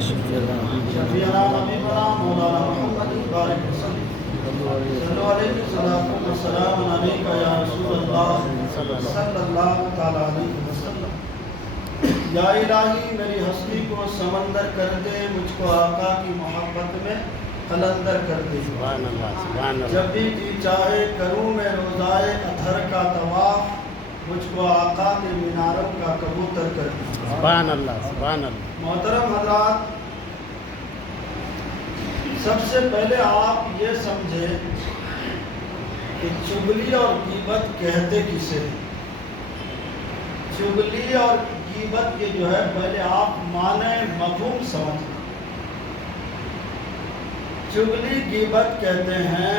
شفیعنا حبیبنا مولانا محمد بارک وسلم صلو علیہ السلام علیکہ یا رسول اللہ صلی اللہ تعالی علیہ وسلم۔ یا الہی میری ہستی کو سمندر کر دے، مجھ کو آقا کی محبت میں قلندر کر دے۔ سبحان اللہ، سبحان اللہ۔ جب بھی جی چاہے کروں میں روزائے اطہر کا طواف، مجھ کو آقا کے میناروں کا کبوتر کر دے۔ سبحان اللہ، سبحان اللہ۔ محترم حضرات، سب سے پہلے آپ یہ سمجھیں کہ چغلی اور غیبت کہتے کسے ہیں۔ چغلی اور غیبت کے جو ہے پہلے آپ معنی مفہوم سمجھیں۔ چغلی غیبت کہتے ہیں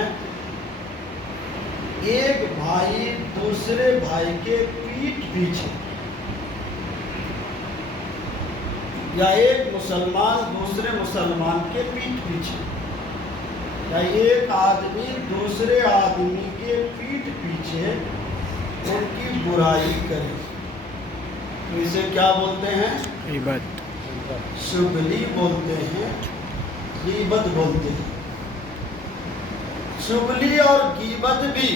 ایک بھائی دوسرے بھائی کے پیٹھ پیچھے، یا ایک مسلمان دوسرے مسلمان کے پیٹھ پیچھے، یا ایک آدمی دوسرے آدمی کے پیٹھ پیچھے ان کی برائی کرے، تو اسے کیا بولتے ہیں؟ غیبت۔ چغلی بولتے ہیں، غیبت بولتے ہیں۔ چغلی اور غیبت بھی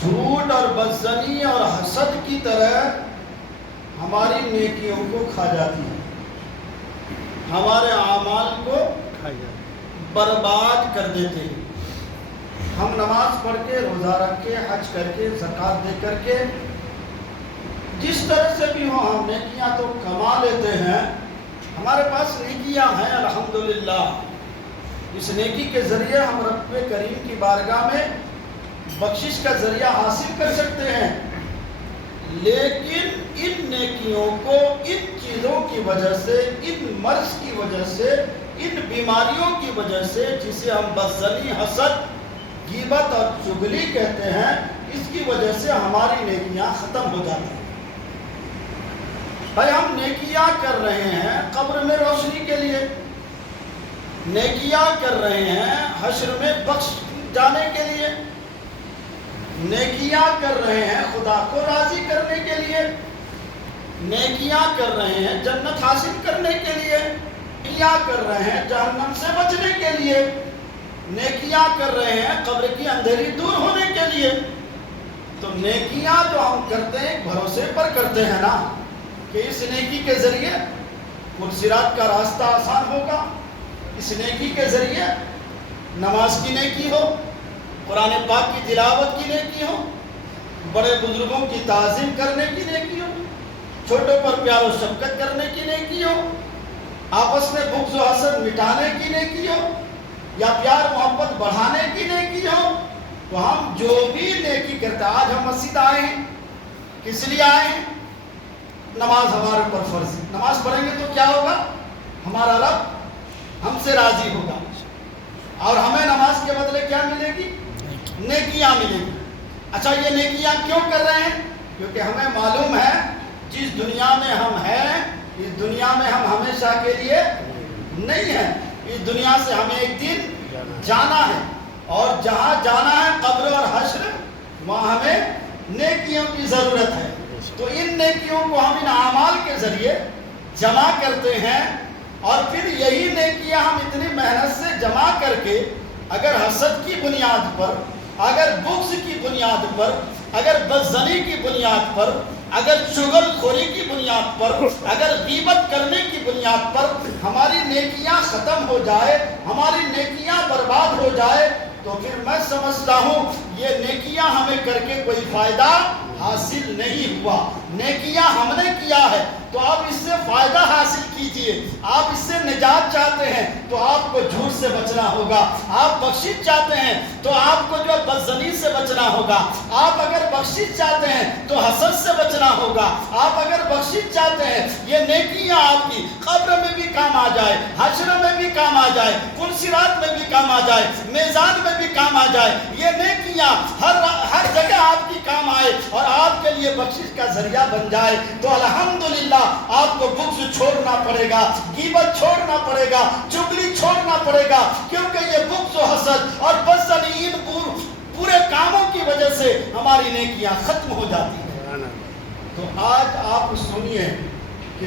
جھوٹ اور بدظنی اور حسد کی طرح ہماری نیکیوں کو کھا جاتی ہے، ہمارے اعمال کو برباد کر دیتے ہیں۔ ہم نماز پڑھ کے، روزہ رکھ کے، حج کر کے، زکوٰۃ دے کر کے، جس طرح سے بھی ہو ہم نیکیاں تو کما لیتے ہیں، ہمارے پاس نیکیاں ہیں الحمدللہ، اس نیکی کے ذریعے ہم رب کریم کی بارگاہ میں بخشش کا ذریعہ حاصل کر سکتے ہیں، لیکن ان نیکیوں کو ان چیزوں کی وجہ سے، ان مرض کی وجہ سے، ان بیماریوں کی وجہ سے جسے ہم بدظنی، حسد، غیبت اور چغلی کہتے ہیں، اس کی وجہ سے ہماری نیکیاں ختم ہو جاتی ہیں۔ بھائی ہم نیکیاں کر رہے ہیں قبر میں روشنی کے لیے، نیکیاں کر رہے ہیں حشر میں بخش جانے کے لیے، نیکیاں کر رہے ہیں خدا کو راضی کرنے کے لیے، نیکیاں کر رہے ہیں جنت حاصل کرنے کے لیے، نیکیاں کر رہے ہیں جہنم سے بچنے کے لیے، نیکیاں کر رہے ہیں قبر کی اندھیری دور ہونے کے لیے۔ تو نیکیاں جو ہم کرتے ہیں بھروسے پر کرتے ہیں نا، کہ اس نیکی کے ذریعے صراط کا راستہ آسان ہوگا، اس نیکی کے ذریعے نماز کی نیکی ہو، قرآن پاک کی تلاوت کی نیکی ہو، بڑے بزرگوں کی تعظیم کرنے کی نیکی ہو، چھوٹوں پر پیار و شفقت کرنے کی نیکی ہو، آپس میں بغض و حسد مٹانے کی نیکی ہو، یا پیار محبت بڑھانے کی نیکی ہو، تو ہم جو بھی نیکی کرتے ہیں، آج ہم مسجد آئے ہیں، کس لیے آئے ہیں؟ نماز ہمارے اوپر فرض ہے، نماز پڑھیں گے تو کیا ہوگا؟ ہمارا رب ہم سے راضی ہوگا، اور ہمیں نماز کے بدلے کیا ملے گی؟ نیکیاں ملے گی۔ اچھا یہ نیکیاں کیوں کر رہے ہیں؟ کیونکہ ہمیں معلوم ہے جس دنیا میں ہم ہیں، اس دنیا میں ہم ہمیشہ کے لیے نہیں ہیں، اس دنیا سے ہمیں ایک دن جانا ہے، اور جہاں جانا ہے قبر اور حشر، وہاں ہمیں نیکیوں کی ضرورت ہے۔ تو ان نیکیوں کو ہم ان اعمال کے ذریعے جمع کرتے ہیں، اور پھر یہی نیکیاں ہم اتنی محنت سے جمع کر کے اگر حسد کی بنیاد پر، اگر بغض کی بنیاد پر، اگر بدظنی کی بنیاد پر، اگر چغل خوری کی بنیاد پر، اگر غیبت کرنے کی بنیاد پر ہماری نیکیاں ختم ہو جائے، ہماری نیکیاں برباد ہو جائے، تو پھر میں سمجھتا ہوں یہ نیکیاں ہمیں کر کے کوئی فائدہ حاصل نہیں ہوا۔ نیکیاں ہم نے کیا ہے تو آپ اس سے فائدہ حاصل کیجئے، آپ اس سے نجات چاہتے ہیں تو آپ کو جھوٹ سے بچنا ہوگا، آپ بخشش چاہتے ہیں تو آپ کو جو بدظنی سے بچنا ہوگا، آپ اگر بخشش چاہتے ہیں تو حسد سے بچنا ہوگا، آپ اگر بخشش چاہتے ہیں یہ نیکیاں آپ کی قبر میں بھی کام آ جائے، حشر میں بھی کام آ جائے، پل صراط میں بھی کام آ جائے، میزان میں بھی کام آ جائے، یہ نیکیاں ہر جگہ آپ کی کام آئے اور آپ کے لیے بخشش کا ذریعہ بن جائے، تو الحمدللہ آپ کو بغض چھوڑنا پڑے گا، غیبت چھوڑنا پڑے گا، چغلی چھوڑنا پڑے گا، کیونکہ یہ بغض و حسد اور بدظنی ان پورے کاموں کی وجہ سے ہماری نیکیاں ختم ہو جاتی ہیں۔ تو آج آپ سنیے کہ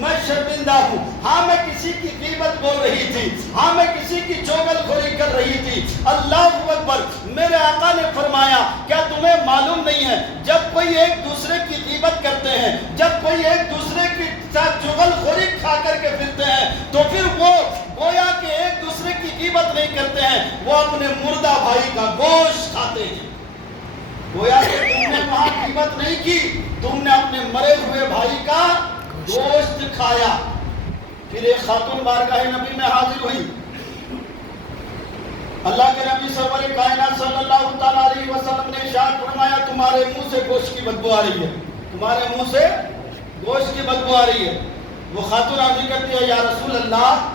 میں شرمندہ ہوں. ہاں میں کسی کی غیبت بول رہی تھی, ہاں میں کسی کی چغل خوری کر رہی تھی. اللہ اکبر. میرے آقا نے فرمایا کیا تمہیں معلوم نہیں ہے جب کوئی ایک دوسرے کی غیبت کرتے ہیں, جب کوئی ایک دوسرے کی ساتھ چغل خوری کھا کر کے پھرتے ہیں تو پھر وہ گویا کہ ایک دوسرے کی غیبت نہیں کرتے ہیں, وہ اپنے مردہ بھائی کا گوشت کھاتے ہیں. گویا کہ تم نے وہاں غیبت نہیں کی, تم نے اپنے مرے ہوئے بھائی کا گوشت کھایا. پھر ایک خاتون بارگاہ نبی میں حاضر ہوئی. اللہ کے نبی سرور کائنات صلی اللہ تعالیٰ علیہ وسلم نے ارشاد فرمایا تمہارے منہ سے گوشت کی بدبو آ رہی ہے, تمہارے منہ سے گوشت کی بدبو آ رہی ہے. وہ خاتون عرض کرتی ہے یا رسول اللہ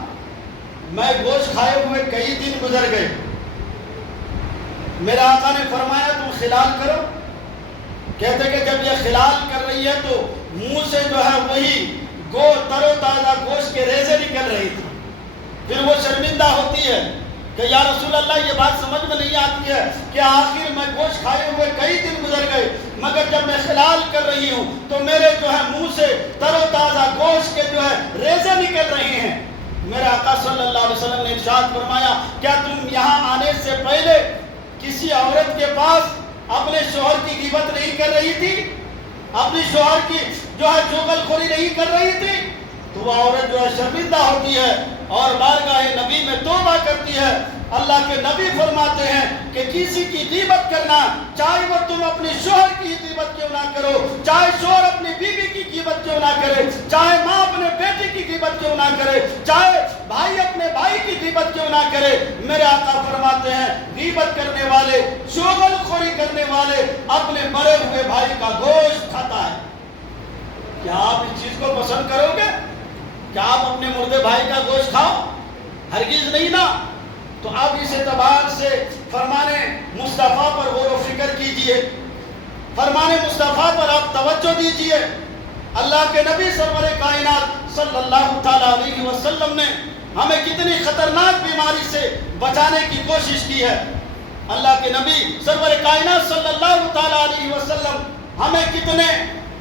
میں گوشت کھائے ہوئے کئی دن گزر گئے. میرا آقا نے فرمایا تم خلال کرو. کہتے کہ جب یہ خلال کر رہی ہے تو منہ سے جو ہے وہی تر و تازہ گوشت کے ریزے نکل رہی تھی. پھر وہ شرمندہ ہوتی ہے کہ یا رسول اللہ یہ بات سمجھ میں نہیں آتی ہے کہ آخر میں گوشت کھائے ہوئے کئی دن گزر گئے مگر جب میں خلال کر رہی ہوں تو میرے جو ہے منہ سے تر و تازہ گوشت کے جو ہے ریزے نکل رہے ہیں. میرے آقا صلی اللہ علیہ وسلم نے ارشاد فرمایا کیا تم یہاں آنے سے پہلے کسی عورت کے پاس اپنے شوہر کی غیبت نہیں کر رہی تھی, اپنی شوہر کی جو ہے چغل خوری نہیں کر رہی تھی؟ تو وہ عورت جو ہے شرمندہ ہوتی ہے اور بارگاہ نبی میں توبہ کرتی ہے. اللہ کے نبی فرماتے ہیں کہ کسی کی غیبت کرنا, چاہے وہ تم اپنے شوہر کی غیبت کیوں نہ کرو, چاہے شوہر اپنی بیوی کی غیبت کیوں نہ کرے, چاہے ماں اپنے بیٹے کی غیبت کیوں نہ کرے, چاہے بھائی اپنے بھائی کی غیبت کیوں نہ کرے. میرے آقا فرماتے ہیں غیبت کرنے والے, چغل خوری کرنے والے اپنے مرے ہوئے بھائی کا گوشت کھاتا ہے. کیا آپ اس چیز کو پسند کرو گے؟ کیا آپ اپنے مردے بھائی کا گوشت کھاؤ؟ ہرگز نہیں نا. تو اب اس اعتبار سے فرمان مصطفیٰ پر غور و فکر کیجئے, فرمان مصطفیٰ پر آپ توجہ دیجئے. اللہ کے نبی سرور کائنات صلی اللہ تعالیٰ علیہ وسلم نے ہمیں کتنی خطرناک بیماری سے بچانے کی کوشش کی ہے. اللہ کے نبی سرور کائنات صلی اللہ تعالیٰ علیہ وسلم ہمیں کتنے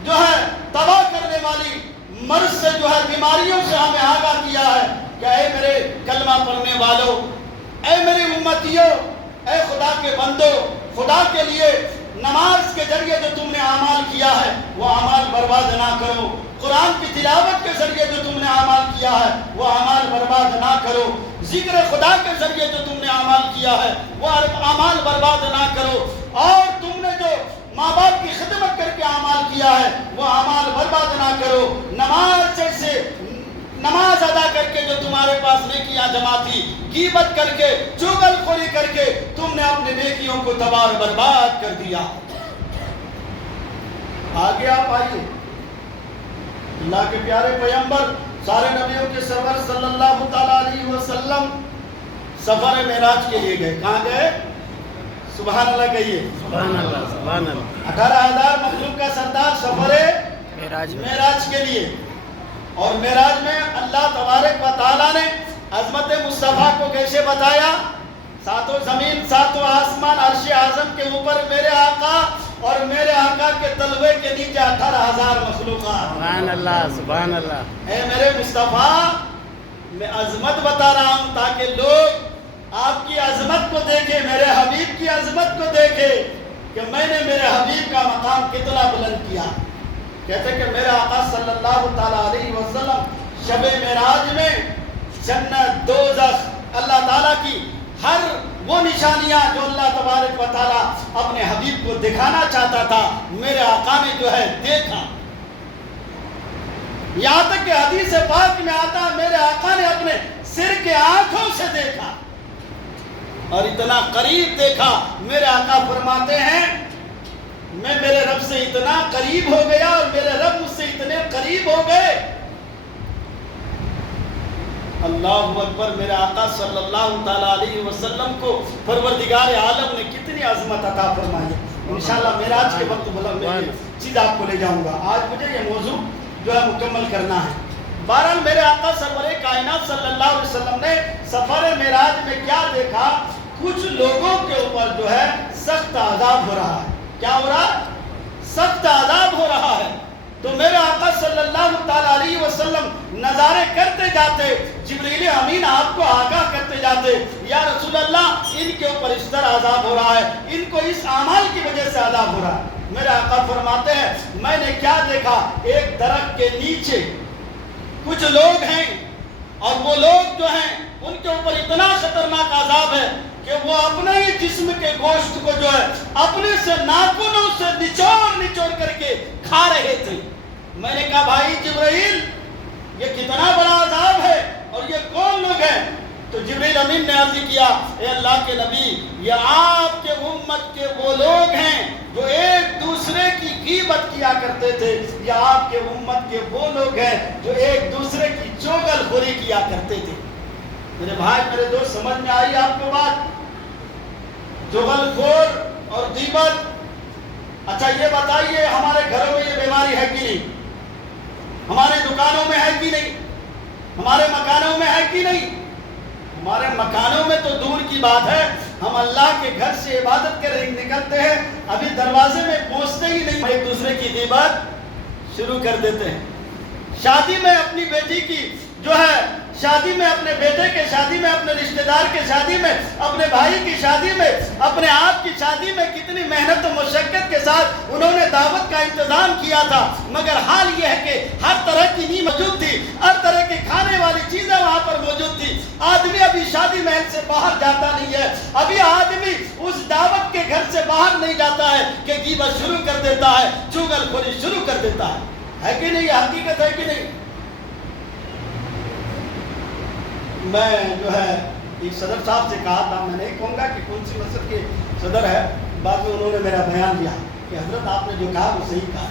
جو ہے تباہ کرنے والی مرض سے جو ہے بیماریوں سے ہمیں آگاہ کیا ہے کہ اے میرے کلمہ پڑھنے والوں, اے میری امتیوں, اے خدا کے بندو, خدا کے لیے نماز کے ذریعے جو تم نے اعمال کیا ہے وہ اعمال برباد نہ کرو. قرآن کی تلاوت کے ذریعے جو تم نے اعمال کیا ہے وہ اعمال برباد نہ کرو. ذکر خدا کے ذریعے جو تم نے اعمال کیا ہے وہ اعمال برباد نہ کرو. اور تم نے جو ماں باپ کی خدمت کر کے اعمال کیا ہے وہ اعمال برباد نہ کرو. نماز جیسے نماز ادا کر کے جو تمہارے پاس نیکیاں جمع تھی, غیبت کر کے, چغل خوری کر کے تم نے اپنے نیکیوں کو تباہ برباد کر دیا. آگے آپ آئیے. اللہ کے پیارے پیغمبر سارے نبیوں کے سرور صلی اللہ تعالیٰ علیہ وسلم سفر معراج کے لیے گئے. کہاں گئے؟ سبحان اللہ کہیے. سبحان اللہ, سبحان اللہ. 18,000 مخلوق کا سردار سفر معراج کے لیے. اور معراج میں اللہ تبارک و تعالیٰ نے عظمت مصطفیٰ کو کیسے بتایا؟ ساتوں زمین, ساتوں آسمان, عرش اعظم کے اوپر میرے آقا اور میرے آقا کے تلوے کے نیچے 18,000 مخلوقات. سبحان اللہ, سبحان اللہ. اے میرے مصطفیٰ میں عظمت بتا رہا ہوں تاکہ لوگ آپ کی عظمت کو دیکھیں, میرے حبیب کی عظمت کو دیکھیں کہ میں نے میرے حبیب کا مقام کتنا بلند کیا. کہتے کہ میرے آقا صلی اللہ تعالیٰ علیہ وسلم شب معراج میں جنت, دوزخ, اللہ تعالیٰ کی ہر وہ نشانیاں جو اللہ تبارک و تعالیٰ اپنے حبیب کو دکھانا چاہتا تھا میرے آقا نے جو ہے دیکھا. یہاں تک کہ حدیث پاک میں آتا میرے آقا نے اپنے سر کے آنکھوں سے دیکھا اور اتنا قریب دیکھا. میرے آقا فرماتے ہیں میں میرے رب سے اتنا قریب ہو گیا اور میرے رب مجھ سے اتنے قریب ہو گئے. اللہ اکبر. میرے آقا صلی اللہ تعالیٰ علیہ وسلم کو پروردگار عالم نے کتنی عظمت عطا فرمائی. انشاءاللہ معراج کے وقت میں چیز آپ کو لے جاؤں گا. آج مجھے یہ موضوع جو ہے مکمل کرنا ہے. بہرحال میرے آقا سرور کائنات صلی اللہ علیہ وسلم نے سفر معراج میں کیا دیکھا؟ کچھ لوگوں کے اوپر جو ہے سخت عذاب ہو رہا ہے. کیا ہو رہا ہے؟ سخت عذاب ہو رہا ہے. تو میرے آقا صلی اللہ تعالیٰ علیہ وسلم نظارے کرتے جاتے، جبریل امین آپ کو آگاہ کرتے جاتے، یا رسول اللہ ان کے اوپر اس طرح عذاب ہو رہا ہے، ان کو اس اعمال کی وجہ سے عذاب ہو رہا ہے۔ میرے آقا فرماتے ہیں میں نے کیا دیکھا، ایک درخت کے نیچے کچھ لوگ ہیں، اور وہ لوگ جو ہیں ان کے اوپر اتنا خطرناک عذاب ہے کہ وہ اپنے ہی جسم کے گوشت کو جو ہے اپنے سے ناخنوں سے نچوڑ کر کے کھا رہے تھے۔ میں نے کہا بھائی جبرائیل یہ کتنا بڑا عذاب ہے اور یہ کون لوگ ہیں؟ تو جبرائیل امین نے عرض کیا اے اللہ کے نبی یہ آپ کے امت کے وہ لوگ ہیں جو ایک دوسرے کی غیبت کیا کرتے تھے، یا آپ کے امت کے وہ لوگ ہیں جو ایک دوسرے کی چغل خوری کیا کرتے تھے۔ میرے بھائی میرے دوست سمجھ میں آئی آپ کو بات؟ چغل خور اور غیبت۔ اچھا یہ بتائیے ہمارے گھروں میں یہ بیماری ہے کہ نہیں؟ ہمارے دکانوں میں ہے کہ نہیں؟ ہمارے مکانوں میں ہے کہ نہیں؟ ہمارے مکانوں میں تو دور کی بات ہے، ہم اللہ کے گھر سے عبادت کرنے نکلتے ہیں، ابھی دروازے میں پہنچتے ہی نہیں ایک دوسرے کی غیبت شروع کر دیتے ہیں۔ شادی میں اپنی بیٹی کی جو ہے، شادی میں اپنے بیٹے کے شادی میں، اپنے رشتہ دار کے شادی میں، اپنے بھائی کی شادی میں، اپنے آپ کی شادی میں کتنی محنت و مشقت کے ساتھ انہوں نے دعوت کا انتظام کیا تھا، مگر حال یہ ہے کہ ہر طرح کی نیند موجود تھی، ہر طرح کی کھانے والی چیزیں وہاں پر موجود تھی۔ آدمی ابھی شادی محل سے باہر جاتا نہیں ہے، ابھی آدمی اس دعوت کے گھر سے باہر نہیں جاتا ہے کہ غیبت شروع کر دیتا ہے، چغل خوری شروع کر دیتا ہے کہ نہیں؟ یہ حقیقت ہے کہ نہیں؟ میں جو ہے ایک صدر صاحب سے کہا تھا، میں نہیں کہوں گا کہ کون سی مسجد کے صدر ہے، بعد میں انہوں نے میرا بیان دیا کہ حضرت آپ نے جو کہا وہ صحیح کہا۔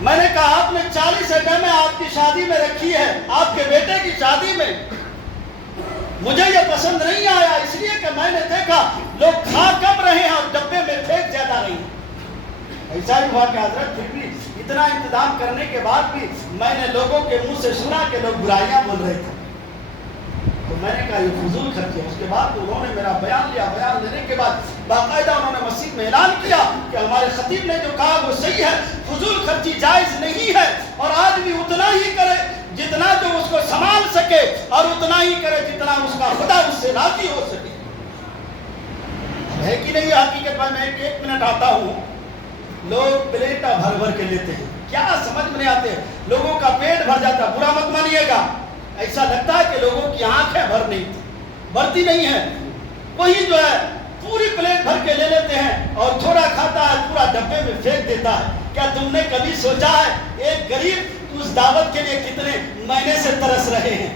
میں نے کہا آپ نے 40 ایٹمیں آپ کی شادی میں رکھی ہے، آپ کے بیٹے کی شادی میں، مجھے یہ پسند نہیں آیا، اس لیے کہ میں نے دیکھا لوگ کھا کم رہے ہیں اور ڈبے میں پھینک زیادہ رہی ہیں۔ ایسا ہی ہوا کہ حضرت پھر بھی اتنا انتظام کرنے کے بعد بھی میں نے لوگوں کے منہ سے سنا کہ لوگ برائیاں بول رہے تھے، تو میں نے کہا یہ فضول خرچ ہے۔ اس کے بعد انہوں نے میرا بیان لیا، بیان لینے کے بعد باقاعدہ انہوں نے مسجد میں اعلان کیا کہ ہمارے خطیب نے جو کہا وہ صحیح ہے، فضول خرچی جائز نہیں ہے، اور آدمی اتنا ہی کرے جتنا جو اس کو سنبھال سکے، اور اتنا ہی کرے جتنا اس کا خدا اس سے راضی ہو سکے۔ ہے کہ نہیں حقیقت؟ میں ایک منٹ آتا ہوں، لوگ پلیٹا بھر بھر کے لیتے ہیں، کیا سمجھ میں نہیں آتے، لوگوں کا پیٹ بھر جاتا، برا مت مانیے گا، ایسا لگتا ہے کہ لوگوں کی آنکھیں بھرتی نہیں ہیں، وہی جو ہے پوری پلیٹ بھر کے لے لیتے ہیں اور تھوڑا کھاتا ہے پورا ڈبے میں پھینک دیتا ہے۔ کیا تم نے کبھی سوچا ہے ایک غریب اس دعوت کے لیے کتنے مہینے سے ترس رہے ہیں،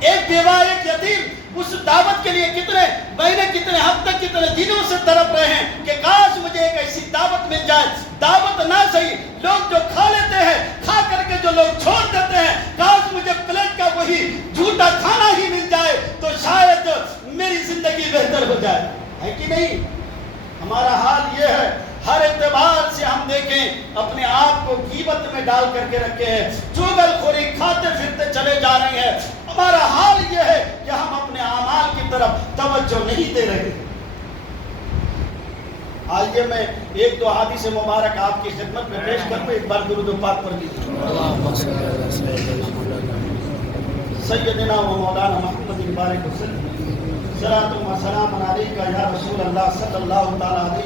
ایک بیوہ ایک یتیم اس دعوت کے لیے کتنے مہینے کتنے ہفتے کتنے دنوں سے تڑپ رہے ہیں کہ کاش مجھے ایک ایسی دعوت مل جائے، دعوت نہ صحیح، لوگ جو کھا لیتے ہیں، کھا کر کے جو لوگ چھوڑ دیتے ہیں، کاش مجھے پلیٹ کا وہی جھوٹا کھانا ہی مل جائے تو شاید میری زندگی بہتر ہو جائے۔ ہے کہ نہیں؟ ہمارا حال یہ ہے، ہر اعتبار سے ہم دیکھیں اپنے آپ کو غیبت میں ڈال کر کے رکھے ہیں، چغل خوری کھاتے پھرتے چلے جا رہے ہیں۔ ہمارا حال یہ ہے کہ ہم اپنے اعمال کی طرف توجہ نہیں دے رہے۔ آئیے میں ایک دو حدیث مبارک آپ کی خدمت میں پیش کروں، ایک بار درود و پاک پڑھ لیجیے۔ سیدنا و مولانا محمد بارک وسلم، صلاۃ و سلام علیک یا رسول اللہ صلی اللہ تعالی علیہ